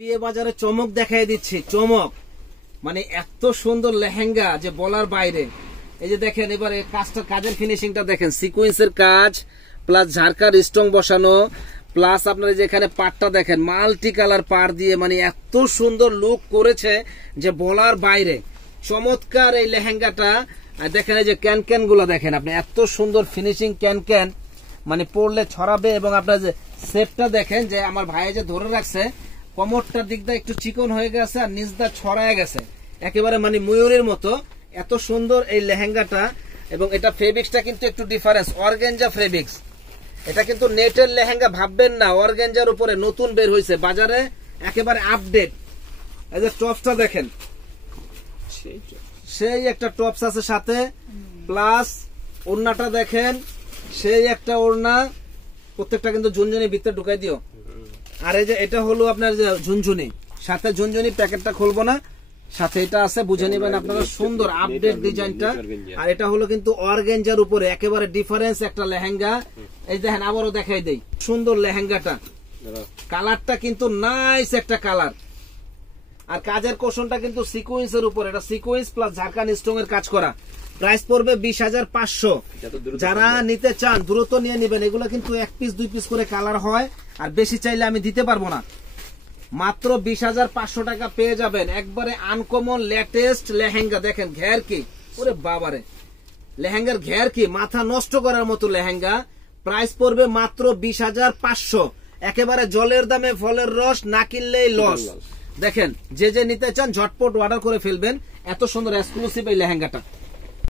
বিয়ে বাজারে চমক দেখাই দিচ্ছি, চমক মানে এত সুন্দর লেহেঙ্গা যে বলার বাইরে। এই যে দেখেন এবারে কাজটা, কাজের ফিনিশিংটা দেখেন, সিকোয়েন্সের কাজ প্লাস ঝাড়কার স্ট্রং বসানো প্লাস আপনারা যে এখানে পাটটা দেখেন মাল্টি কালার পার দিয়ে, মানে এত সুন্দর লুক করেছে যে বলার বাইরে। চমৎকার এই লেহেঙ্গাটা দেখেন, এই যে ক্যান ক্যান গুলা দেখেন আপনি, এত সুন্দর ফিনিশিং ক্যান ক্যান, মানে পরলে ছড়াবে। এবং আপনার যে শেপটা দেখেন, যে আমার ভাই যে ধরে রাখছে কোমরটার দিকটা একটু চিকন হয়ে গেছে আর নিচটা ছড়ায় গেছে একেবারে মানে ময়ূরের মতো। এত সুন্দর এই লেহেঙ্গাটা। এবং এটা ফেব্রিক্সটা কিন্তু একটু ডিফারেন্স, অর্গানজা ফেব্রিক্স। এটা কিন্তু নেটের লেহেঙ্গা ভাববেন না, অর্গানজার উপরে নতুন বের হয়েছে বাজারে, একেবারে আপডেট। এই যে টপসটা দেখেন, সেই একটা টপস আছে সাথে, প্লাস ওড়নাটা দেখেন সেই একটা ওড়না, প্রত্যেকটা কিন্তু ঝুনঝুনি ভিতরে ঢুকাই দিও। আর এই যে এটা হলো আপনার যে ঝুনঝুনি, সাথে ঝুনঝুনি প্যাকেটটা খুলবো না, সাথে এটা আছে, বুঝে নেবেন আপনারা, সুন্দর আপডেট ডিজাইনটা। আর এটা হলো কিন্তু অর্গানজার উপরে একেবারে ডিফারেন্স একটা লেহেঙ্গা। এই দেখেন আবারও দেখাই দেই, সুন্দর লেহেঙ্গাটা, কালারটা কিন্তু নাইস একটা কালার। আর কাজের কোশনটা কিন্তু সিকোয়েন্সের উপর, এটা সিকোয়েন্স প্লাস ঝাড়খান স্ট্রং এর কাজ করা। প্রাইস পড়বে 20,500। যারা নিতে চান দ্রুত নিয়ে নেবেন। এগুলো কিন্তু 1 পিস 2 পিস করে কালার হয়, আর বেশি চাইলে আমি দিতে পারবো না। মাত্র 20,500 টাকা পেয়ে যাবেন একবারে আনকমন লেটেস্ট লেহেঙ্গা। দেখেন ঘের কি, ওরে বাবারে, লেহেঙ্গার ঘের কি, মাথা নষ্ট করার মতো লেহেঙ্গা। প্রাইস পড়বে মাত্র 20,500। একেবারে জলের দামে ফলের রস, না কিনলেই লস। দেখেন যে যে নিতে চান ঝটপট অর্ডার করে ফেলবেন। এত সুন্দর এক্সক্লুসিভ এই লেহেঙ্গাটা।